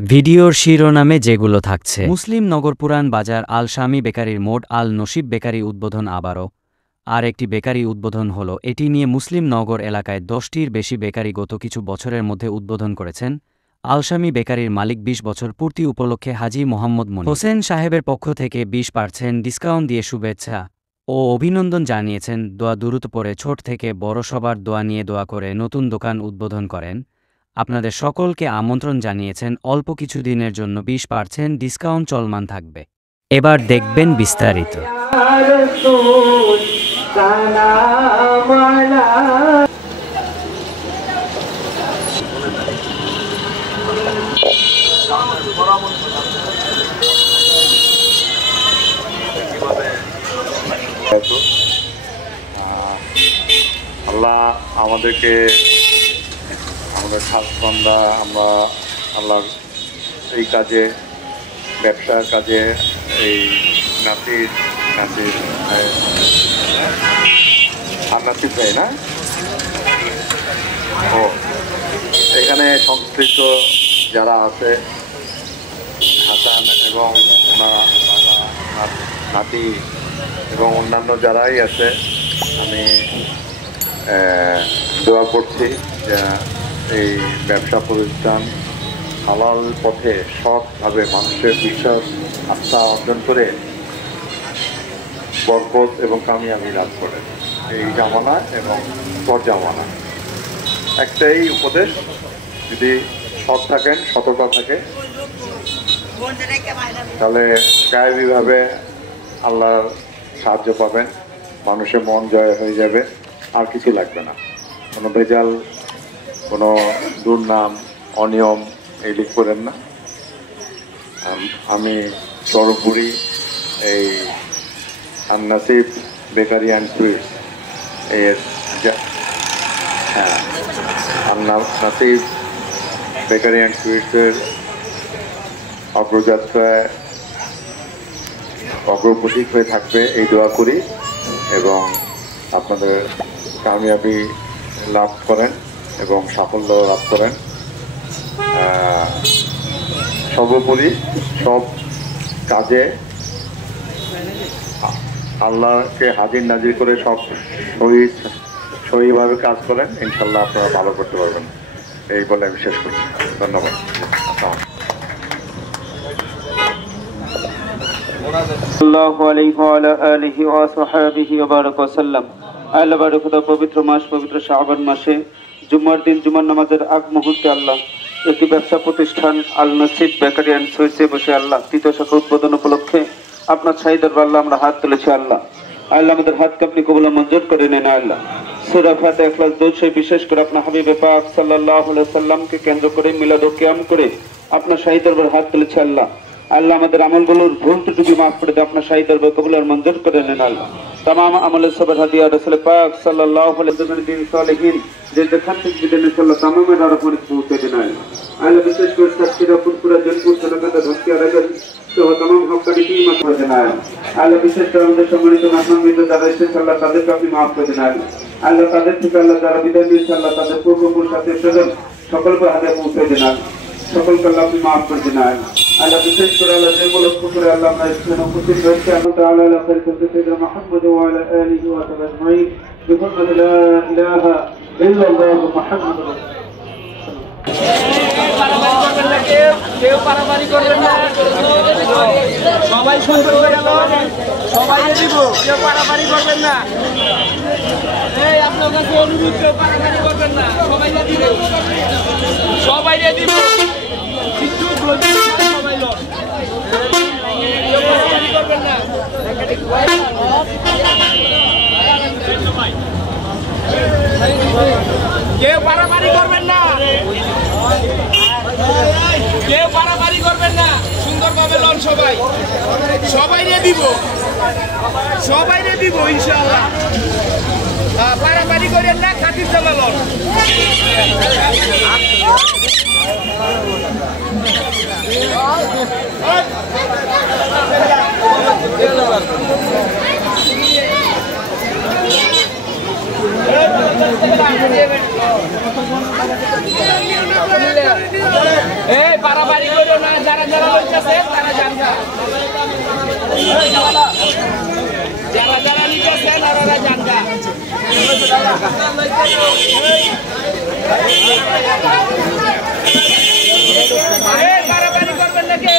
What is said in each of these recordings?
ভিডিওর শিরোনামে যেগুলো থাকছে: মুসলিম নগর পুরান বাজার আল শামি বেকারির মোড আল নসিব বেকারি উদ্বোধন। আবারও আর একটি বেকারি উদ্বোধন হলো। এটি নিয়ে মুসলিম নগর এলাকায় 10টির বেশি বেকারি গত কিছু বছরের মধ্যে উদ্বোধন করেছেন আল শামি বেকারির মালিক। 20 বছর পূর্তি উপলক্ষে হাজী মোহাম্মদ মনির হোসেন সাহেবের পক্ষ থেকে 20% ডিসকাউন্ট দিয়ে শুভেচ্ছা ও অভিনন্দন জানিয়েছেন। দোয়া দ্রুত পড়ে ছোট থেকে বড় সবার দোয়া নিয়ে দোয়া করে নতুন দোকান উদ্বোধন করেন। আপনাদের সকলকে আমন্ত্রণ জানিয়েছেন। অল্প কিছুদিনের জন্য 20% ডিসকাউন্ট চলমান থাকবে। এবার দেখবেন বিস্তারিত। আল্লাহ আমাদেরকে আমাদের খাস বান্দা, আমরা আল্লাহর এই কাজে, ব্যবসার কাজে, এই নাতির ভাই না, ও এখানে সংশ্লিষ্ট যারা আছে, হাসান এবং ওনার বাবা, নাতি এবং অন্যান্য যারাই আছে, আমি দোয়া করছি যে এই ব্যবসা প্রতিষ্ঠান হালাল পথে সৎভাবে মানুষের বিশ্বাস আস্থা অর্জন করে বরকত এবং কামিয়াবি লাভ করে। এই জামানা এবং পর জামানা একটাই উপদেশ, যদি সৎ থাকেন, সততা থাকে, তাহলে গায়েবীভাবে আল্লাহর সাহায্য পাবেন, মানুষের মন জয় হয়ে যাবে, আর কিছু লাগবে না। কোনো ভেজাল, কোনো দুর্নাম, অনিয়ম এইদিক করেন না। আমি সর্বোপরি এই আল নসিব বেকারি অ্যান্ড সুইটস এর আল নসিব বেকারি অ্যান্ড সুইটসের অগ্রযাত্রায় অগ্রপথিক হয়ে থাকবে এই দোয়া করি, এবং আপনাদের কামিয়াবি লাভ করেন এবং সাফল্য লাভ করেন। সর্বোপরি সব কাজে আল্লাহকে হাজির নাজির করে সব সহিভাবে কাজ করেন, ইনশাল্লাহ আপনারা ভালো করতে পারবেন। এই বলে আমি শেষ করছি। ধন্যবাদ। পবিত্র মাস, পবিত্র শাবান মাসে জুম্মার দিন, জুমার নামাজের আগ মুহূর্তে আল্লাহ একটি ব্যবসা প্রতিষ্ঠান আল নসিব বেকারি অ্যান্ড সুইটসে বসে আল্লাহ তৃতীয় শাখা উদ্বোধন উপলক্ষে আপনার শাহী দরবার আল্লাহ আমরা হাত তুলেছি। আল্লাহ আমাদের হাতকে আপনি কবুল মঞ্জুর করে নেন। আল্লাহ সূরা ফাতিহা, ইখলাস, দরুদ শরীফ বিশেষ করে আপনার হাবিবে পাক সাল্লাল্লাহু আলাইহি সাল্লামকে কেন্দ্র করে মিলাদ ও কিয়াম করে আপনার শাহী দরবার হাত তুলেছি। আল্লাহ আমাদের আমলগুলোর ভুল ত্রুটি মাফ করে দিয়ে আপনার শাহী দরবার কবুল আর মঞ্জুর করে নেন। আল্লাহ तमाम আমলের সবার হাদিয়া রাসূল পাক সাল্লাল্লাহু আলাইহি ওয়াসাল্লাম সালেহিন যে যেখান থেকে বিদায় ইনশাআল্লাহ তামামের দ্বারা পৌঁছে দেন। আল্লাহ বিশেষ করে সাতক্ষীরা, ফুলপুরা, জয়পুর, সোনাকান্দা, ধনকিয়া, রাজশাহী সহ तमाम হক্কানি টিম করে দেন। আল্লাহ বিশেষ করে আমাদের সম্মানিত মেহমানবৃন্দ যারা এসেছেন, আল্লাহ তাদেরকে আপনি মাফ করে দেন। আল্লাহ তাদের থেকে আল্লাহ যারা বিদায় নিয়েছে, আল্লাহ তাদের পূর্বপুরুষ আত্মীয়স্বজন সকলকে হাতে পৌঁছে দেন। সকলকে আল্লাহ আপনি মাফ করে দেন। আল্লাহ বিশেষ করে আল্লাহ যে উপলক্ষ করে আল্লাহ আমরা এখানে উপস্থিত হয়েছি, আল্লাহ তাআলা আলা সাইয়্যিদিনা মুহাম্মদ ওয়া আলা আলিহি ওয়া সাহবিহি আজমাইন বিহুরমাতি লা ইলাহা ইল্লাল্লাহু মুহাম্মাদুর রাসূলুল্লাহ। কেউ পারাপারি করবেন না, সবাই সুন্দর করে সবাই দিব, কেউ পারাপারি করবেন না। এই আপনার কাছে অনুরোধ, কেউ পারাপারি করবেন না, সবাই দিব, সবাই দিব, কিছু বলতে সবাই লোক, কেউ পারাপারি করবেন না, কেউ পারাপারি করবেন না, কেউ পারাপারি করবেন না, সুন্দরভাবে লন সবাই, সবাই দিব, সবাই দিব ইনশাআল্লাহ। পারাপারি করেন না, খাতির চালা লন। Gracias. এই পারাবাড়ি করো না, যারা যারা লইতেছে তারা জানগা, যারা যারা নিতেছে তারা জানগা। পারাবাড়ি করবেন নাকি?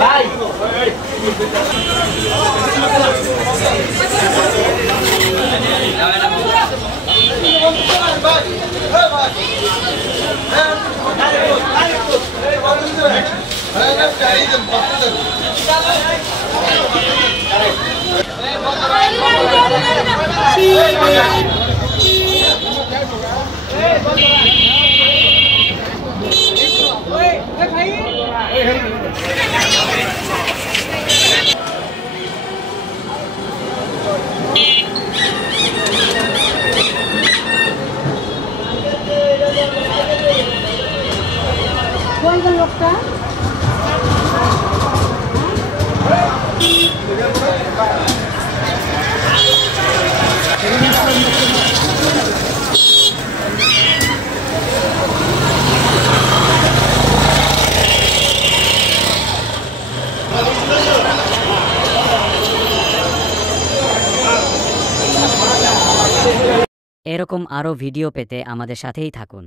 ভাই লোকটা এরকম আরও ভিডিও পেতে আমাদের সাথেই থাকুন।